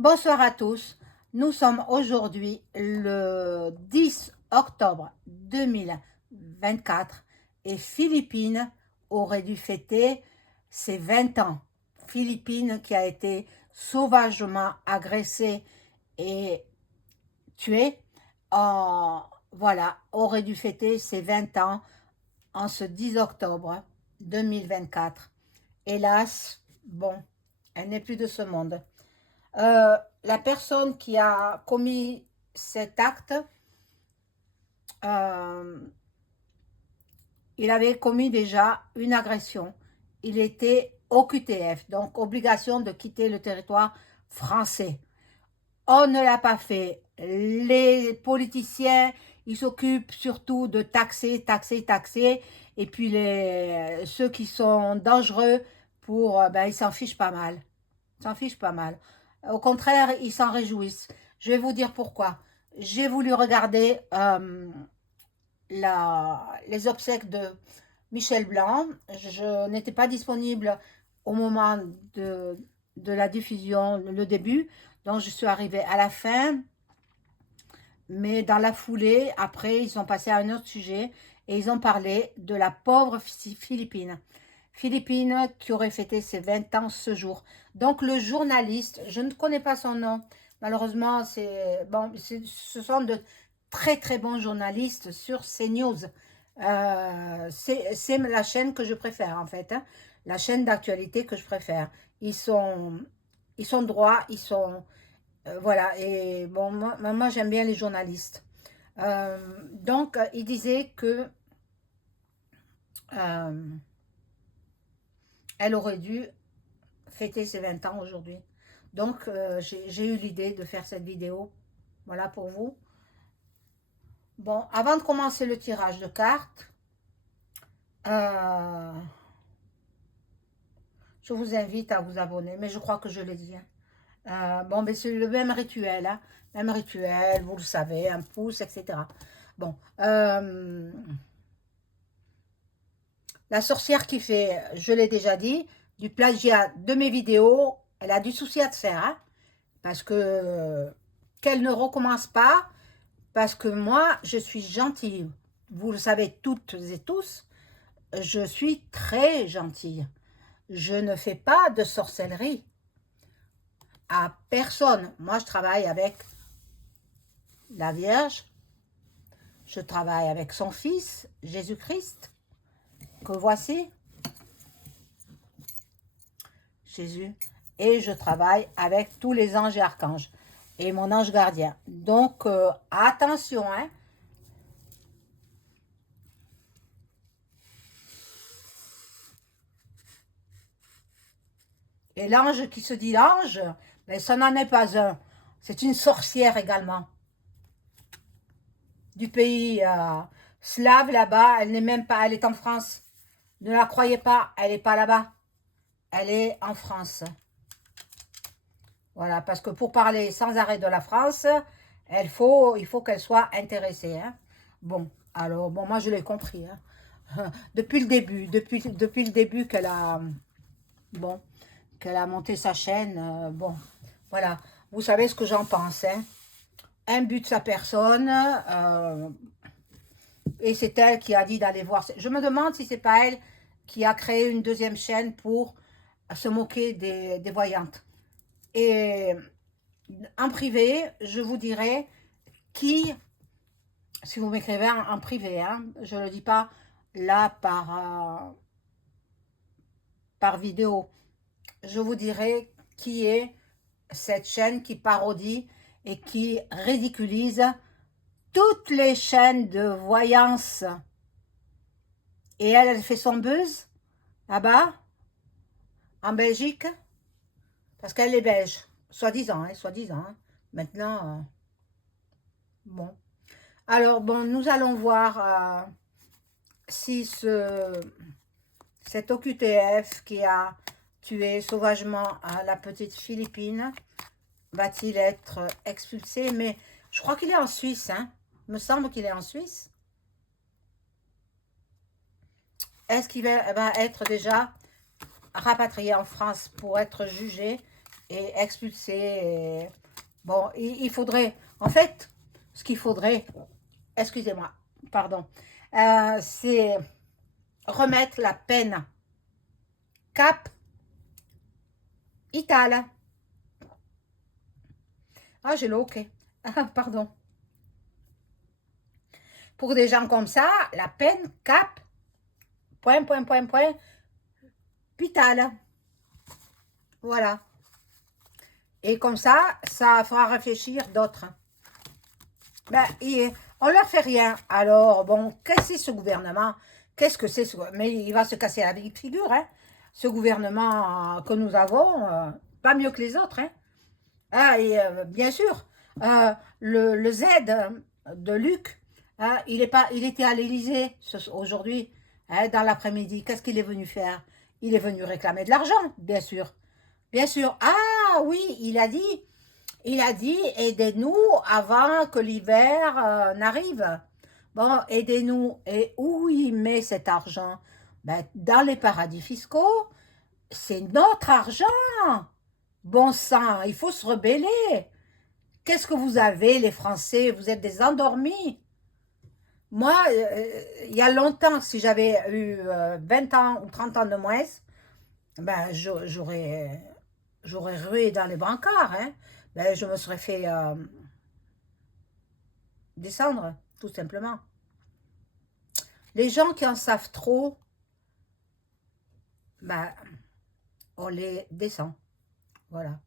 Bonsoir à tous. Nous sommes aujourd'hui le 10 octobre 2024 et Philippines aurait dû fêter ses 20 ans. Philippines qui a été sauvagement agressée et tuée, voilà, aurait dû fêter ses 20 ans en ce 10 octobre 2024. Hélas, bon, elle n'est plus de ce monde. La personne qui a commis cet acte, euh, il avait commis déjà une agression. Il était OQTF, donc obligation de quitter le territoire français. On ne l'a pas fait. Les politiciens, ils s'occupent surtout de taxer, taxer, taxer. Et puis ceux qui sont dangereux, ben, ils s'en fichent pas mal. Ils s'en fichent pas mal. Au contraire, ils s'en réjouissent. Je vais vous dire pourquoi. J'ai voulu regarder les obsèques de Michel Blanc. Je n'étais pas disponible au moment de la diffusion, le début. Donc, je suis arrivée à la fin. Mais dans la foulée, après, ils sont passés à un autre sujet et ils ont parlé de la pauvre Philippine. Philippine qui aurait fêté ses 20 ans ce jour. Donc le journaliste, je ne connais pas son nom, malheureusement, ce sont de très très bons journalistes sur CNews. C'est la chaîne que je préfère en fait, hein, la chaîne d'actualité que je préfère. Ils sont, ils sont droits, voilà, et bon, moi j'aime bien les journalistes. Donc, il disait que euh, elle aurait dû fêter ses 20 ans aujourd'hui. Donc, j'ai eu l'idée de faire cette vidéo. Voilà pour vous. Bon, avant de commencer le tirage de cartes, euh, je vous invite à vous abonner, mais je crois que je l'ai dit, hein. Bon, mais c'est le même rituel, hein. Même rituel, vous le savez, un pouce, etc. Bon, la sorcière qui fait, je l'ai déjà dit, du plagiat de mes vidéos, elle a du souci à se faire, hein, parce que qu'elle ne recommence pas, parce que moi, je suis gentille. Vous le savez toutes et tous, je suis très gentille. Je ne fais pas de sorcellerie à personne. Moi, je travaille avec la Vierge, je travaille avec son Fils, Jésus-Christ, que voici, Jésus, et je travaille avec tous les anges et archanges, et mon ange gardien. Donc, attention, hein. Et l'ange qui se dit l'ange, mais ça n'en est pas un. C'est une sorcière également. Du pays slave là-bas, elle n'est même pas, elle est en France. Ne la croyez pas, elle n'est pas là-bas. Elle est en France. Voilà, parce que pour parler sans arrêt de la France, il faut qu'elle soit intéressée, hein. Bon, alors, bon, moi je l'ai compris, hein. Depuis le début, depuis le début bon, qu'elle a monté sa chaîne, bon, voilà. Vous savez ce que j'en pense, hein. Un but de sa personne, et c'est elle qui a dit d'aller voir. Je me demande si c'est pas elle qui a créé une deuxième chaîne pour se moquer des voyantes. Et en privé, je vous dirai qui, si vous m'écrivez en privé, hein, je ne le dis pas là par vidéo, je vous dirai qui est cette chaîne qui parodie et qui ridiculise toutes les chaînes de voyance. Et elle fait son buzz là-bas, en Belgique, parce qu'elle est belge, soi-disant, hein, soi-disant, hein. Maintenant, bon. Alors, bon, nous allons voir si cet OQTF qui a tué sauvagement la petite Philippine va-t-il être expulsé? Mais je crois qu'il est en Suisse, hein. Il me semble qu'il est en Suisse. Est-ce qu'il va être déjà rapatrié en France pour être jugé et expulser. Bon, il faudrait, en fait, ce qu'il faudrait, excusez-moi, pardon, c'est remettre la peine capitale. Ah, j'ai le OK. Ah, pardon. Pour des gens comme ça, la peine point, point, point, point, pitale. Voilà. Et comme ça fera réfléchir d'autres. Ben, on leur fait rien. Alors, bon, qu'est-ce que c'est ce gouvernement? Qu'est-ce que c'est ce... Mais il va se casser la figure, hein. Ce gouvernement que nous avons, pas mieux que les autres, hein. Ah, et bien sûr, le Z de Luc, hein, il était à l'Élysée aujourd'hui, hein, dans l'après-midi. Qu'est-ce qu'il est venu faire? Il est venu réclamer de l'argent, bien sûr. Bien sûr. Ah oui, il a dit, aidez-nous avant que l'hiver n'arrive. Bon, aidez-nous. Et où il met cet argent? Ben, dans les paradis fiscaux. C'est notre argent. Bon sang, il faut se rebeller. Qu'est-ce que vous avez, les Français? Vous êtes des endormis. Moi, il y a longtemps, si j'avais eu 20 ans ou 30 ans de moins, ben, j'aurais rué dans les brancards. Hein. Ben, je me serais fait descendre, tout simplement. Les gens qui en savent trop, ben, on les descend. Voilà.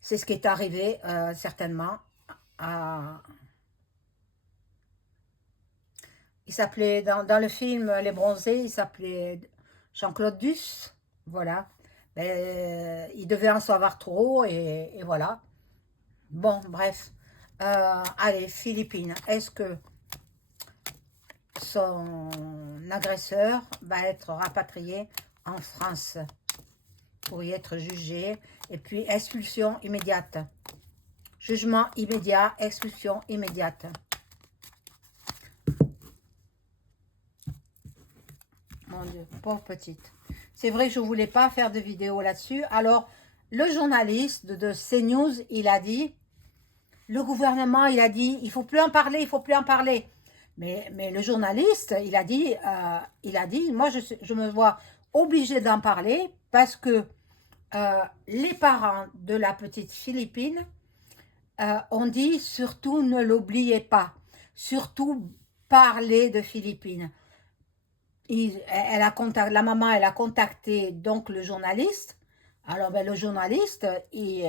C'est ce qui est arrivé certainement à... Il s'appelait, dans le film Les Bronzés, il s'appelait Jean-Claude Duss. Voilà. Ben, il devait en savoir trop et voilà. Bon, bref. Allez, Philippines. Est-ce que son agresseur va être rapatrié en France pour y être jugé? Et puis, expulsion immédiate. Jugement immédiat, expulsion immédiate. Mon Dieu, pauvre petite. C'est vrai que je ne voulais pas faire de vidéo là-dessus. Alors, le journaliste de CNews, il a dit, le gouvernement, il a dit, il ne faut plus en parler, il ne faut plus en parler. Mais le journaliste, il a dit, moi, je me vois obligé d'en parler parce que les parents de la petite Philippine ont dit, surtout ne l'oubliez pas, surtout parler de Philippines. La maman, elle a contacté donc le journaliste. Alors, ben, le journaliste, il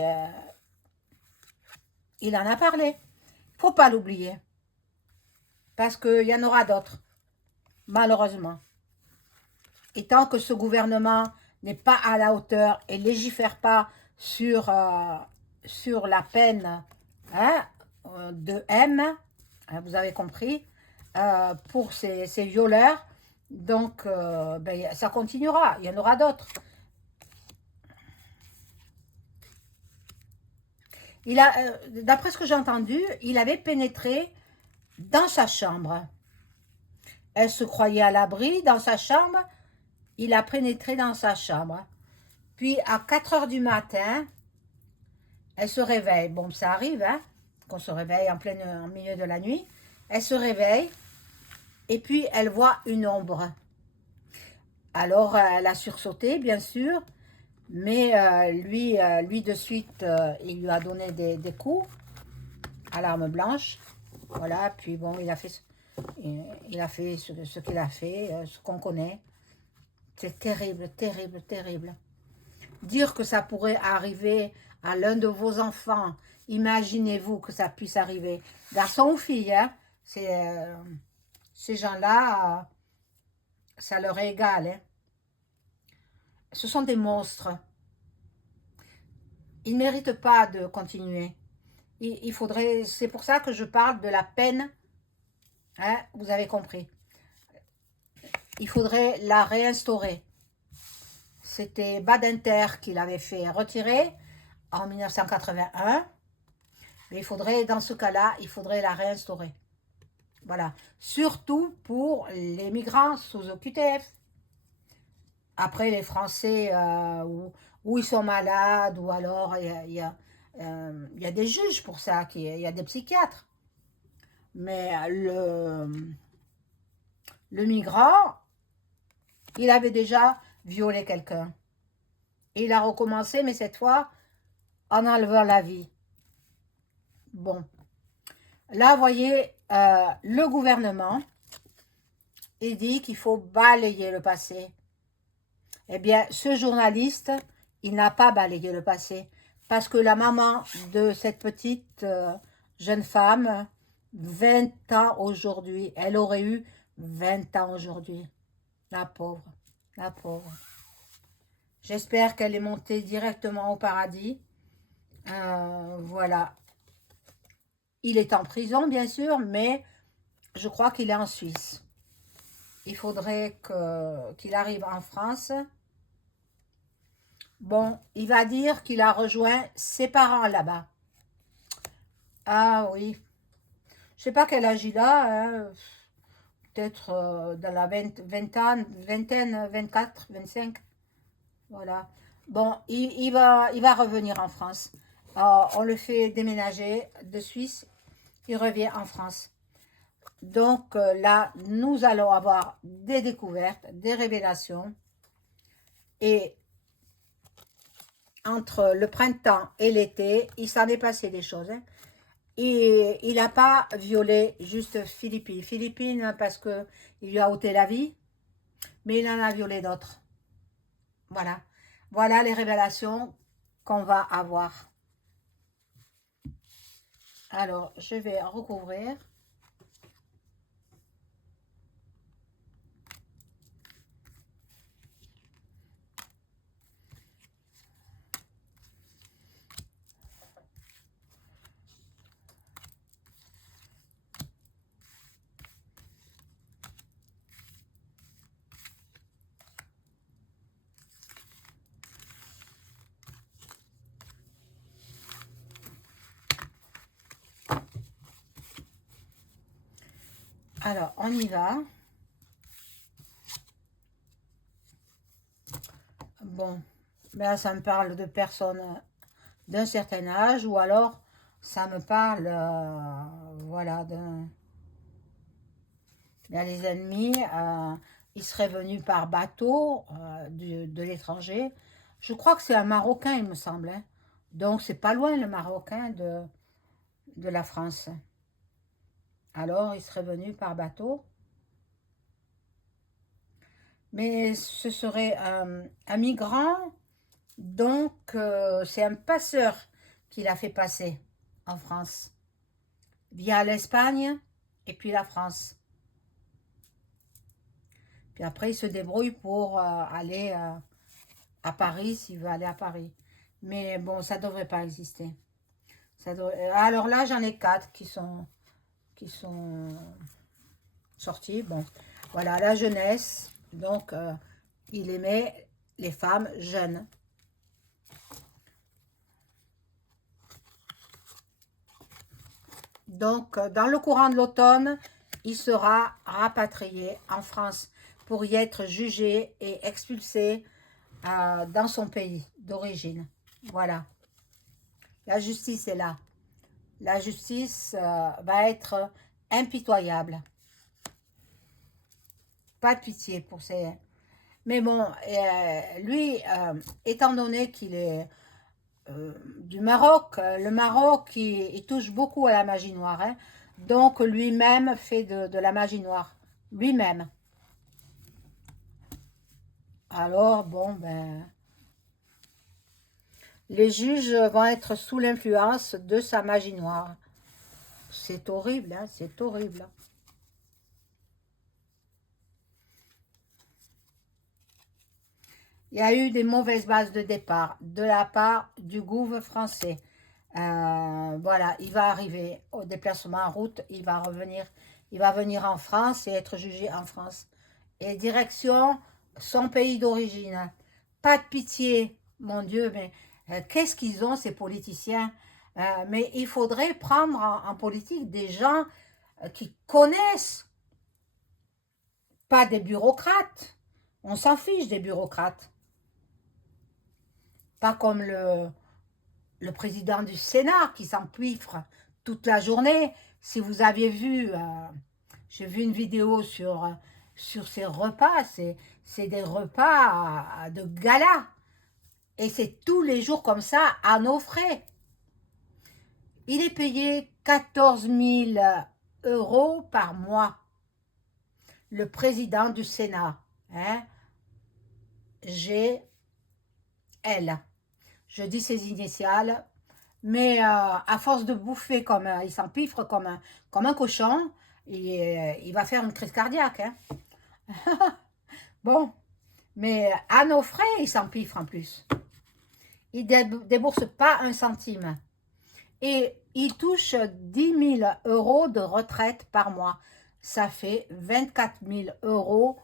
en a parlé. Il ne faut pas l'oublier. Parce qu'il y en aura d'autres, malheureusement. Et tant que ce gouvernement n'est pas à la hauteur et légifère pas sur la peine hein, de M, hein, vous avez compris, pour ces violeurs, donc ben, ça continuera, il y en aura d'autres. D'après ce que j'ai entendu, il avait pénétré dans sa chambre. Elle se croyait à l'abri dans sa chambre. Il a pénétré dans sa chambre. Puis à 4 heures du matin, elle se réveille. Bon, ça arrive, hein, qu'on se réveille en milieu de la nuit. Elle se réveille et puis elle voit une ombre. Alors, elle a sursauté, bien sûr. Mais lui de suite, il lui a donné des coups à l'arme blanche. Voilà, puis bon, il a fait ce qu'il a fait, ce qu'on connaît. C'est terrible, terrible, terrible. Dire que ça pourrait arriver à l'un de vos enfants, imaginez-vous que ça puisse arriver. Garçon ou fille, hein, ces gens-là, ça leur est égal. Hein. Ce sont des monstres. Ils ne méritent pas de continuer. Il faudrait, c'est pour ça que je parle de la peine. Hein, vous avez compris. Il faudrait la réinstaurer. C'était Badinter qui l'avait fait retirer en 1981. Mais il faudrait, dans ce cas-là, il faudrait la réinstaurer. Voilà. Surtout pour les migrants sous OQTF. Après, les Français ou ou ils sont malades, ou alors il y a des juges pour ça, il y a des psychiatres. Mais le migrant, il avait déjà violé quelqu'un. Et il a recommencé, mais cette fois, en enlevant la vie. Bon, là, vous voyez, le gouvernement, il dit qu'il faut balayer le passé. Eh bien, ce journaliste, il n'a pas balayé le passé. Parce que la maman de cette petite jeune femme, 20 ans aujourd'hui, elle aurait eu 20 ans aujourd'hui. La pauvre, la pauvre. J'espère qu'elle est montée directement au paradis. Voilà. Il est en prison, bien sûr, mais je crois qu'il est en Suisse. Il faudrait qu'il arrive en France. Bon, il va dire qu'il a rejoint ses parents là-bas. Ah oui. Je sais pas quel âge il a, hein. Peut-être dans la vingtaine, 24, 25. Voilà. Bon, il va revenir en France. On le fait déménager de Suisse. Il revient en France. Donc là, nous allons avoir des découvertes, des révélations. Et entre le printemps et l'été, il s'en est passé des choses. Hein. Et il n'a pas violé juste Philippine. Philippine parce qu'il lui a ôté la vie, mais il en a violé d'autres. Voilà. Voilà les révélations qu'on va avoir. Alors, je vais recouvrir. Alors, on y va. Bon, là, ça me parle de personnes d'un certain âge, ou alors ça me parle, voilà, il y a les ennemis, ils seraient venus par bateau de l'étranger. Je crois que c'est un Marocain, il me semble. Hein. Donc, c'est pas loin le Marocain de la France. Alors, il serait venu par bateau. Mais ce serait un migrant, donc c'est un passeur qui l'a fait passer en France, via l'Espagne et puis la France. Puis après, il se débrouille pour aller à Paris, s'il veut aller à Paris. Mais bon, ça ne devrait pas exister. Alors là, j'en ai 4 qui sont sortis. Bon, voilà, la jeunesse. Donc, il aimait les femmes jeunes. Donc, dans le courant de l'automne, il sera rapatrié en France pour y être jugé et expulsé dans son pays d'origine. Voilà, la justice est là. La justice va être impitoyable. Pas de pitié pour ces... Mais bon, lui, étant donné qu'il est du Maroc, le Maroc, il touche beaucoup à la magie noire. Hein. Donc, lui-même fait de la magie noire. Lui-même. Alors, bon, ben... Les juges vont être sous l'influence de sa magie noire. C'est horrible, hein, c'est horrible. Il y a eu des mauvaises bases de départ de la part du gouvernement français. Voilà, il va arriver au déplacement en route, il va venir en France et être jugé en France. Et direction son pays d'origine. Pas de pitié, mon Dieu, mais qu'est-ce qu'ils ont ces politiciens? Mais il faudrait prendre en politique des gens qui connaissent, pas des bureaucrates. On s'en fiche des bureaucrates. Pas comme le président du Sénat qui s'empiffre toute la journée. Si vous aviez vu, j'ai vu une vidéo sur ces repas, c'est des repas de gala. Et c'est tous les jours comme ça, à nos frais. Il est payé 14 000 euros par mois. Le président du Sénat, hein, GL. Je dis ses initiales, mais à force de bouffer comme il s'empiffre comme un cochon, il va faire une crise cardiaque. Hein. Bon, mais à nos frais, il s'empiffre en plus. Il ne débourse pas un centime. Et il touche 10 000 euros de retraite par mois. Ça fait 24 000 euros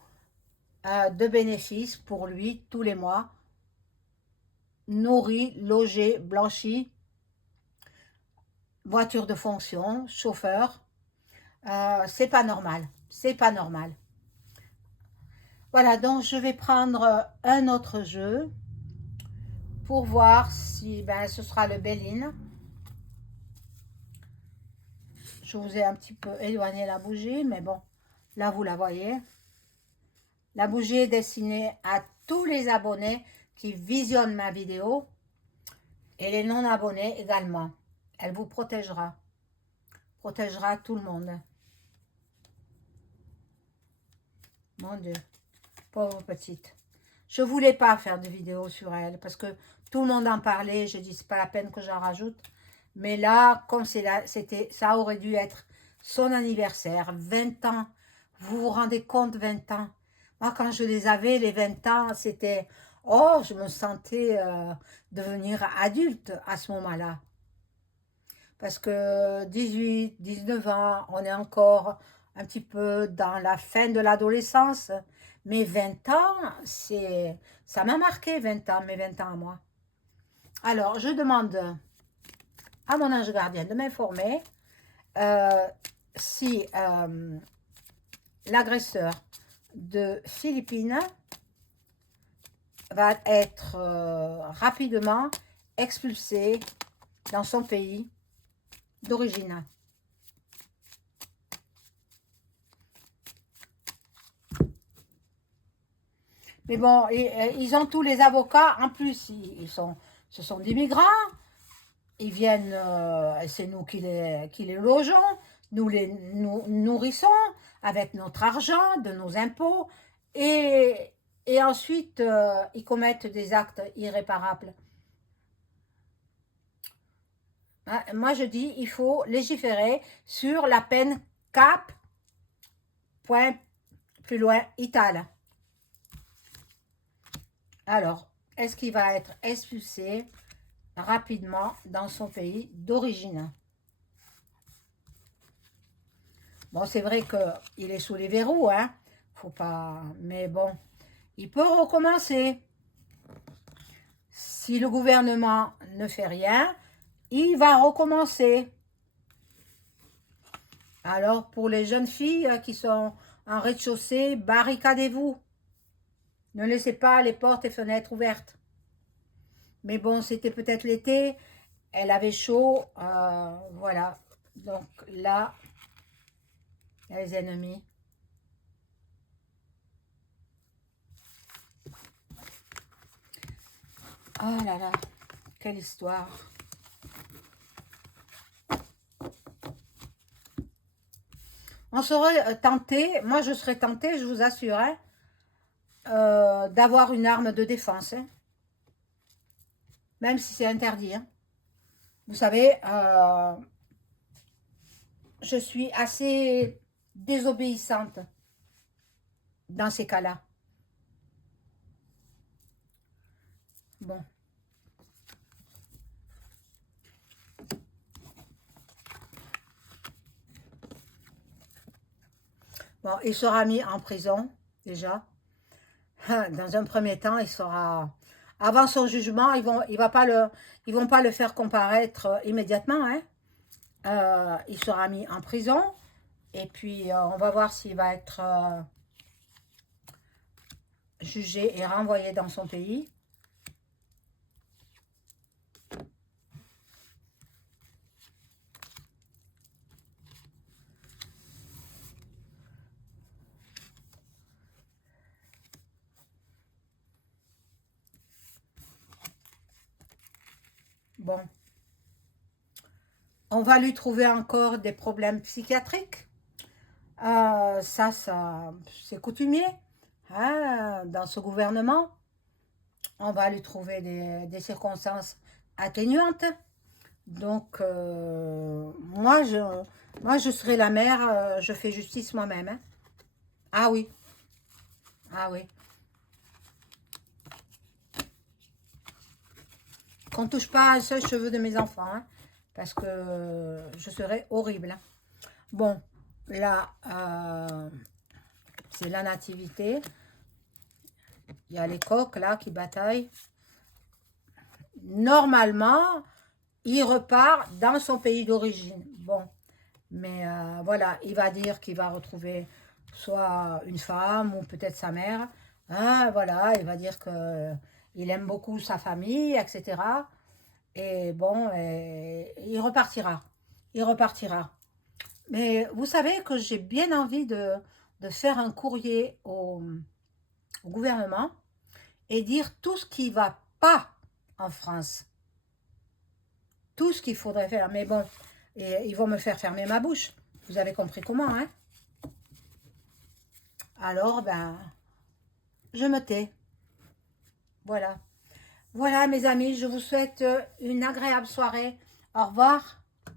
de bénéfices pour lui tous les mois. Nourri, logé, blanchi, voiture de fonction, chauffeur. C'est pas normal. C'est pas normal. Voilà, donc je vais prendre un autre jeu pour voir si ce sera le Béline. Je vous ai un petit peu éloigné la bougie, mais bon, là vous la voyez. La bougie est destinée à tous les abonnés qui visionnent ma vidéo et les non-abonnés également. Elle vous protégera. Protégera tout le monde. Mon Dieu, pauvre petite. Je ne voulais pas faire de vidéo sur elle parce que tout le monde en parlait. Je dis, c'est pas la peine que j'en rajoute. Mais là, comme ça aurait dû être son anniversaire, 20 ans. Vous vous rendez compte, 20 ans. Moi, quand je les avais, les 20 ans, c'était... Oh, je me sentais devenir adulte à ce moment-là. Parce que 18, 19 ans, on est encore un petit peu dans la fin de l'adolescence. Mais 20 ans, ça m'a marqué 20 ans, mes 20 ans à moi. Alors, je demande à mon ange gardien de m'informer si l'agresseur de Philippines va être rapidement expulsé dans son pays d'origine. Mais bon, ils ont tous les avocats. En plus, ce sont des migrants. Ils viennent, c'est nous qui les logeons. Nous les nourrissons avec notre argent, de nos impôts. Et ensuite, ils commettent des actes irréparables. Moi, je dis, il faut légiférer sur la peine cap, point plus loin, Ital. Alors, est-ce qu'il va être expulsé rapidement dans son pays d'origine? Bon, c'est vrai qu'il est sous les verrous, hein. Faut pas... Mais bon, il peut recommencer. Si le gouvernement ne fait rien, il va recommencer. Alors, pour les jeunes filles qui sont en rez-de-chaussée, barricadez-vous. Ne laissez pas les portes et fenêtres ouvertes. Mais bon, c'était peut-être l'été. Elle avait chaud. Voilà. Donc là, il y a les ennemis. Oh là là, quelle histoire. On serait tenté, moi je serais tentée, je vous assure, hein, d'avoir une arme de défense. Hein, même si c'est interdit. Hein. Vous savez, je suis assez désobéissante dans ces cas-là. Bon. Bon, il sera mis en prison, déjà. Dans un premier temps, il sera... Avant son jugement, ils vont pas le faire comparaître immédiatement. Hein. Il sera mis en prison. Et puis, on va voir s'il va être jugé et renvoyé dans son pays. Bon, on va lui trouver encore des problèmes psychiatriques. Ça c'est coutumier hein, dans ce gouvernement. On va lui trouver des circonstances atténuantes. Donc, moi, je serai la mère, je fais justice moi-même. Hein. Ah oui, ah oui. Qu'on ne touche pas à un seul cheveu de mes enfants, hein, parce que je serais horrible. Hein. Bon, là, c'est la nativité. Il y a les coqs, là, qui bataillent. Normalement, il repart dans son pays d'origine. Bon, mais voilà, il va dire qu'il va retrouver soit une femme ou peut-être sa mère. Hein, voilà, il va dire que il aime beaucoup sa famille, etc. Et bon, il repartira. Il repartira. Mais vous savez que j'ai bien envie de faire un courrier au gouvernement et dire tout ce qui ne va pas en France. Tout ce qu'il faudrait faire. Mais bon, et ils vont me faire fermer ma bouche. Vous avez compris comment, hein? Alors, ben, je me tais. Voilà. Voilà, mes amis, je vous souhaite une agréable soirée. Au revoir.